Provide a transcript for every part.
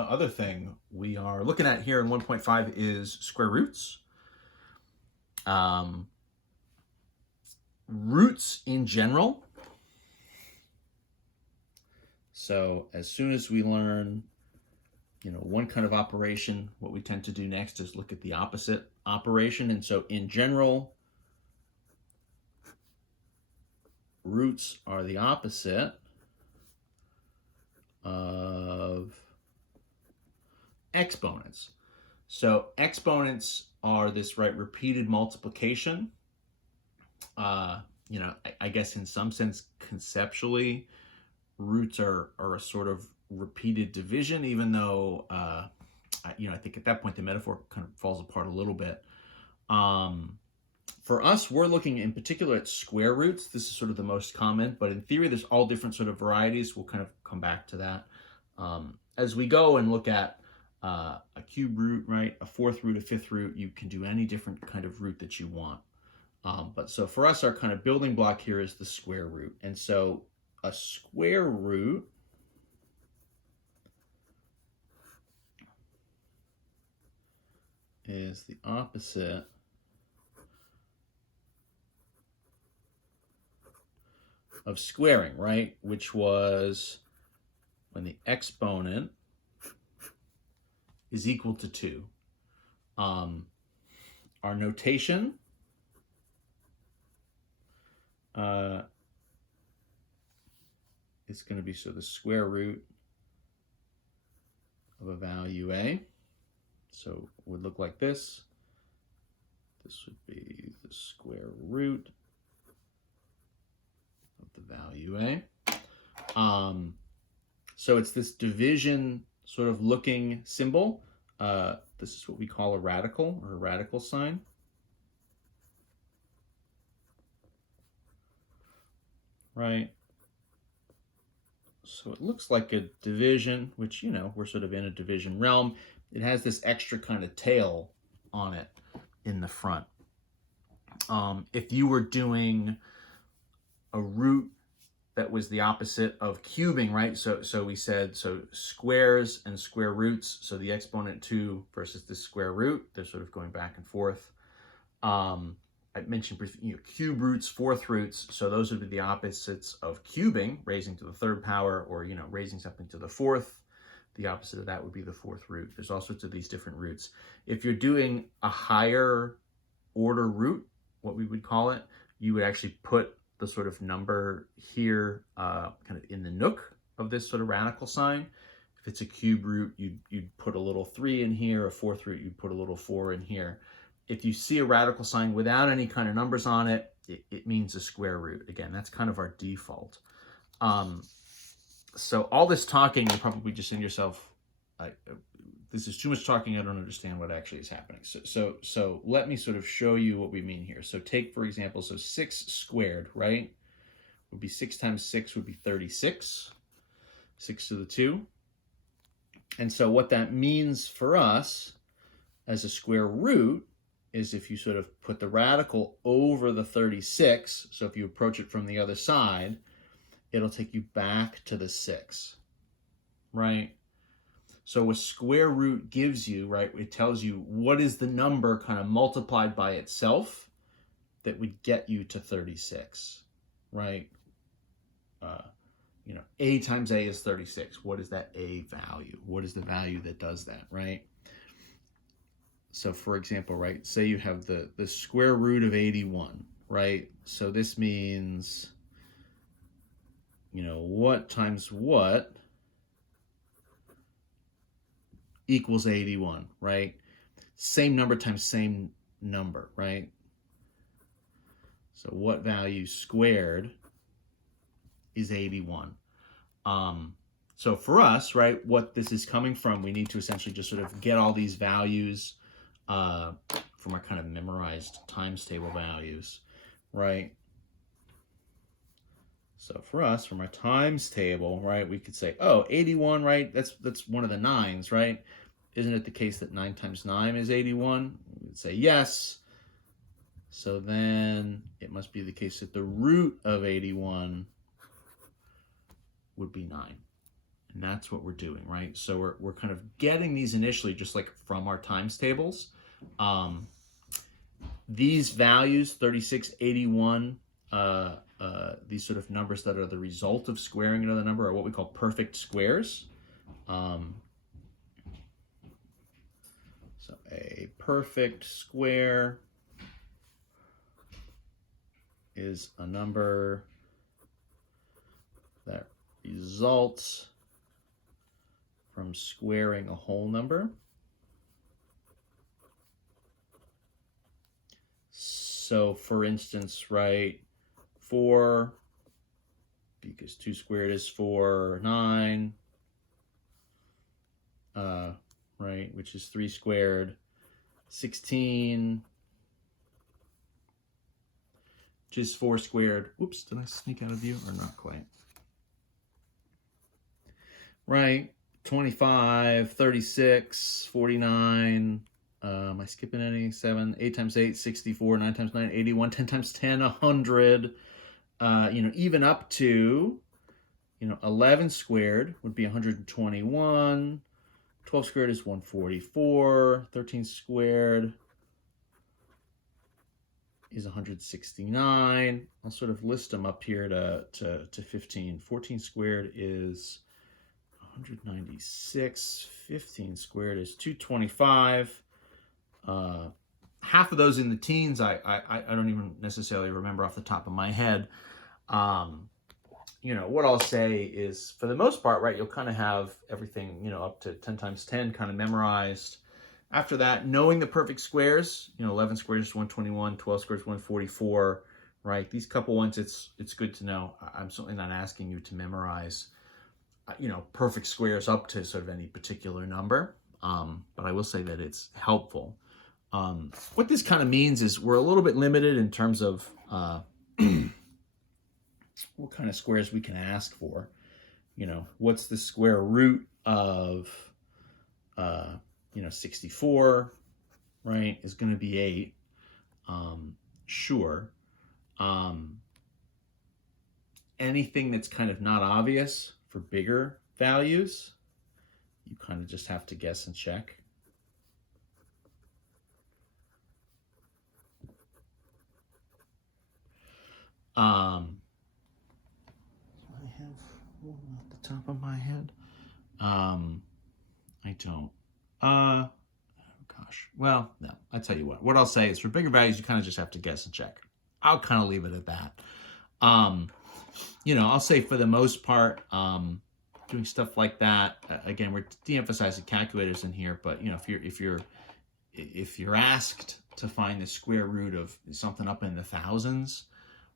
the other thing we are looking at here in 1.5 is square roots. Roots in general. So as soon as we learn, one kind of operation, what we tend to do next is look at the opposite operation. And so in general, roots are the opposite of exponents. So exponents are this, repeated multiplication. I guess in some sense, conceptually, roots are a sort of repeated division, even though, I think at that point the metaphor kind of falls apart a little bit. For us, we're looking in particular at square roots. This is sort of the most common, but in theory, there's all different sort of varieties. We'll kind of come back to that as we go and look at a cube root, right? A fourth root, a fifth root. You can do any different kind of root that you want. But so for us, our kind of building block here is the square root. And so a square root is the opposite of squaring, right? Which was when the exponent is equal to 2. Our notation is going to be the square root of a value a. So it would look like this. This would be the square root of the value a. So it's this division sort of looking symbol. This is what we call a radical, or a radical sign. Right? So it looks like a division, which, we're sort of in a division realm. It has this extra kind of tail on it in the front. If you were doing a root that was the opposite of cubing, right? So we said, squares and square roots. So the exponent 2 versus the square root, they're sort of going back and forth. I mentioned cube roots, fourth roots. So those would be the opposites of cubing, raising to the third power, or, raising something to the fourth. The opposite of that would be the fourth root. There's all sorts of these different roots. If you're doing a higher order root, what we would call it, you would actually put the sort of number here kind of in the nook of this sort of radical sign. If it's a cube root, you'd put a little 3 in here. A fourth root, you'd put a little 4 in here. If you see a radical sign without any kind of numbers on it, it means a square root. Again, that's kind of our default. So all this talking, you're probably just saying to yourself, this is too much talking, I don't understand what actually is happening. So let me sort of show you what we mean here. So take, for example, 6 squared, right, would be 6 times 6 would be 36, 6 to the 2. And so what that means for us as a square root is if you sort of put the radical over the 36, so if you approach it from the other side, it'll take you back to the 6, right? So a square root gives you, right, it tells you what is the number kind of multiplied by itself that would get you to 36, right? A times a is 36. What is that a value? What is the value that does that, right? So for example, right, say you have the square root of 81, right? So this means, what times what equals 81, right? Same number times same number, right? So what value squared is 81? So for us, right, what this is coming from, we need to essentially just sort of get all these values from our kind of memorized times table values, right? So for us, from our times table, right, we could say, 81, right, that's one of the 9s, right? Isn't it the case that 9 times 9 is 81? We would say yes. So then it must be the case that the root of 81 would be 9. And that's what we're doing, right? So we're kind of getting these initially just like from our times tables. These values, 36, 81, these sort of numbers that are the result of squaring another number are what we call perfect squares. So a perfect square is a number that results from squaring a whole number. So for instance, right, 4, because 2 squared is 4, 9, right, which is 3 squared, 16, which is 4 squared. Oops, did I sneak out of view or not quite? Right, 25, 36, 49, am I skipping any? 7, 8 times 8, 64, 9 times 9, 81, 10 times 10, 100, even up to, 11 squared would be 121, 12 squared is 144, 13 squared is 169. I'll sort of list them up here to 15. 14 squared is 196. 15 squared is 225. Half of those in the teens, I don't even necessarily remember off the top of my head. What I'll say is, for the most part, right, you'll kind of have everything, up to 10 times 10 kind of memorized. After that, knowing the perfect squares, 11 squares is 121, 12 squares is 144, right? These couple ones, it's good to know. I'm certainly not asking you to memorize, perfect squares up to sort of any particular number, but I will say that it's helpful. What this kind of means is we're a little bit limited in terms of what kind of squares we can ask for. What's the square root of 64, right, is going to be 8. Sure. Anything that's kind of not obvious for bigger values, you kind of just have to guess and check. I have one off the top of my head. I don't. Oh gosh. Well, no. I tell you what. What I'll say is, for bigger values, you kind of just have to guess and check. I'll kind of leave it at that. I'll say for the most part, doing stuff like that. Again, we're de-emphasizing calculators in here, but if you're asked to find the square root of something up in the thousands,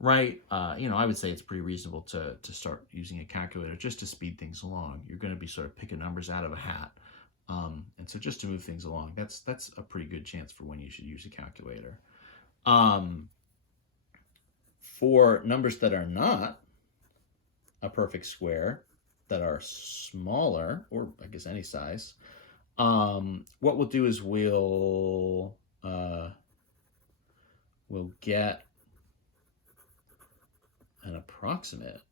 right? I would say it's pretty reasonable to start using a calculator just to speed things along. You're going to be sort of picking numbers out of a hat. And so just to move things along, that's a pretty good chance for when you should use a calculator. For numbers that are not a perfect square, that are smaller, or I guess any size, what we'll do is we'll get an approximate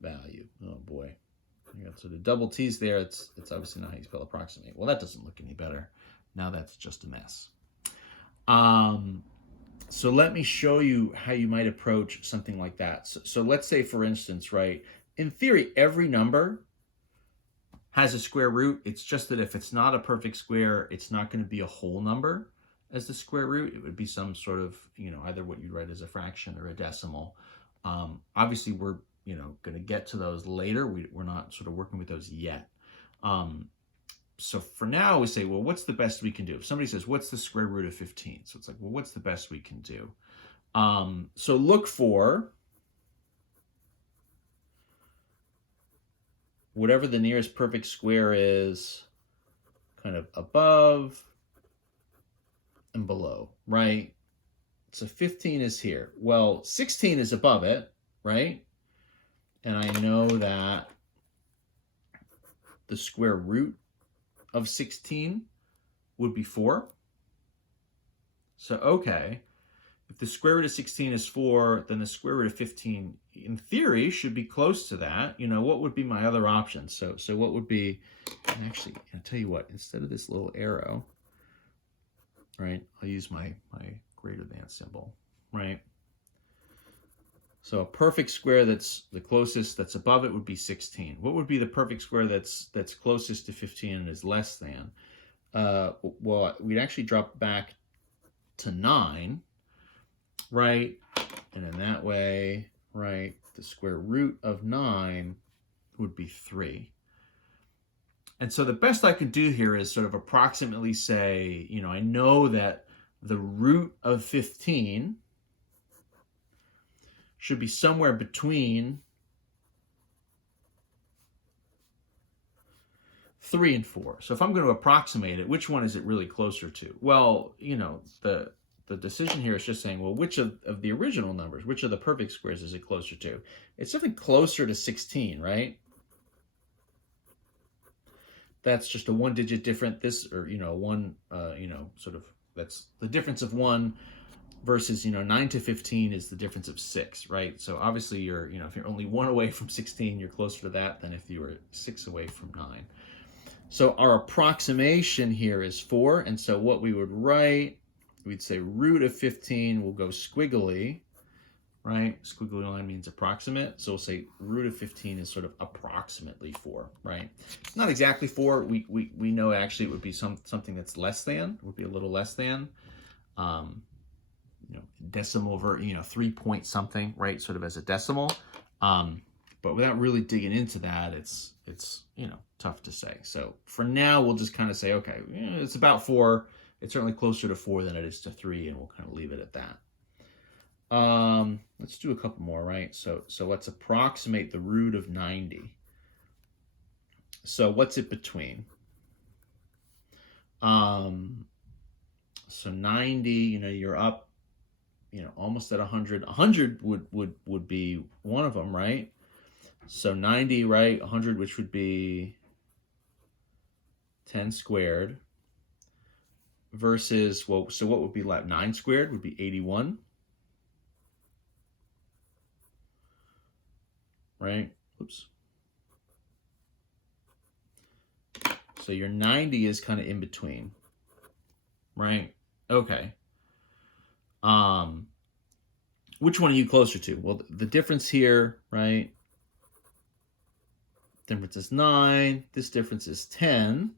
value. Oh boy. So the double T's there, it's obviously not how you spell approximate. Well, that doesn't look any better. Now that's just a mess. So let me show you how you might approach something like that. So let's say, for instance, right, in theory, every number has a square root. It's just that if it's not a perfect square, it's not going to be a whole number as the square root. It would be some sort of, either what you'd write as a fraction or a decimal. Obviously, we're going to get to those later. We're not sort of working with those yet. So for now, we say, well, what's the best we can do? If somebody says, what's the square root of 15? So it's like, well, what's the best we can do? So look for whatever the nearest perfect square is, kind of above and below, right? So 15 is here. Well, 16 is above it, right? And I know that the square root of 16 would be 4. So, okay, If the square root of 16 is 4, then the square root of 15, in theory, should be close to that. You know, what would be my other options? So what would be, and actually, I'll tell you what, instead of this little arrow, right, I'll use my greater than symbol, right? So a perfect square that's the closest, that's above it, would be 16. What would be the perfect square that's closest to 15 and is less than? Well, we'd actually drop back to 9, right? And in that way, right, the square root of 9 would be 3. And so the best I could do here is sort of approximately say, you know, I know that the root of 15 should be somewhere between 3 and 4. So if I'm going to approximate it, which one is it really closer to? Well, you know, the decision here is just saying, well, which of the original numbers, which of the perfect squares is it closer to? It's definitely closer to 16, right? That's just a 1-digit difference. This, or, you know, one, you know, sort of, that's the difference of 1 versus, you know, 9 to 15 is the difference of 6, right? So obviously you're, you know, if you're only 1 away from 16, you're closer to that than if you were 6 away from 9. So our approximation here is 4. And so what we would write, we'd say root of 15 will go squiggly, right? Squiggly line means approximate. So we'll say root of 15 is sort of approximately 4, right? Not exactly 4. We know actually it would be something that's less than, would be a little less than. You know, decimal, you know, 3 point something, right? Sort of as a decimal. But without really digging into that, it's you know, tough to say. So for now, we'll just kind of say, okay, you know, it's about 4. It's certainly closer to 4 than it is to 3, and we'll kind of leave it at that. Let's do a couple more, right? So let's approximate the root of 90. So what's it between? So 90, you know, you're up, you know, almost at 100. 100 would be one of them, right? So 90, right? 100, which would be 10 squared, versus, well, so what would be left? 9 squared would be 81, right? Oops. So your 90 is kind of in between, right? Okay. Which one are you closer to? Well, the difference here, right? Difference is 9. This difference is 10.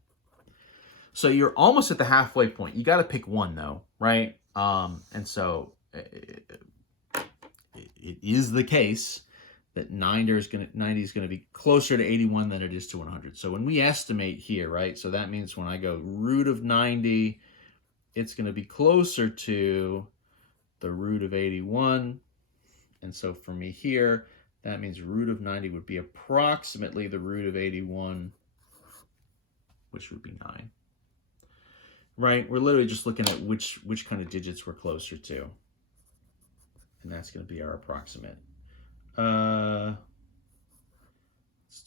So you're almost at the halfway point. You got to pick one, though, right? And so it is the case that 90 is going to be closer to 81 than it is to 100. So when we estimate here, right? So that means when I go root of 90, it's going to be closer to the root of 81. And so for me here, that means root of 90 would be approximately the root of 81, which would be 9. Right? We're literally just looking at which kind of digits we're closer to. And that's going to be our approximate. Let's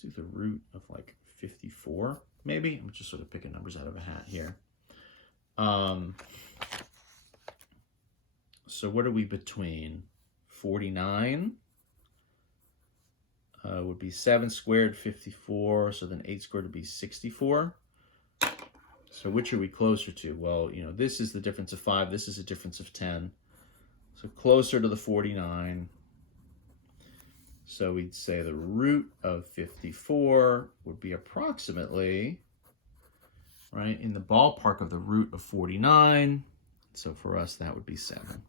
do the root of like 54, maybe. I'm just sort of picking numbers out of a hat here. So what are we between? 49 would be 7 squared, 54. So then 8 squared would be 64. So which are we closer to? Well, you know, this is the difference of 5. This is a difference of 10. So closer to the 49. So we'd say the root of 54 would be approximately, right, in the ballpark of the root of 49. So for us, that would be 7.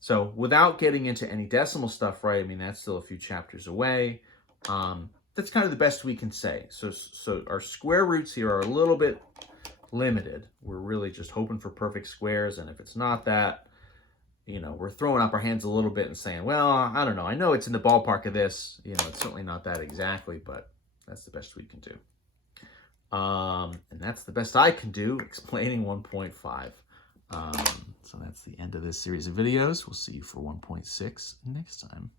So without getting into any decimal stuff, right, I mean, that's still a few chapters away. That's kind of the best we can say. So our square roots here are a little bit limited. We're really just hoping for perfect squares, and if it's not that, you know, we're throwing up our hands a little bit and saying, well, I don't know. I know it's in the ballpark of this. You know, it's certainly not that exactly, but that's the best we can do. And that's the best I can do explaining 1.5. So that's the end of this series of videos. We'll see you for 1.6 next time.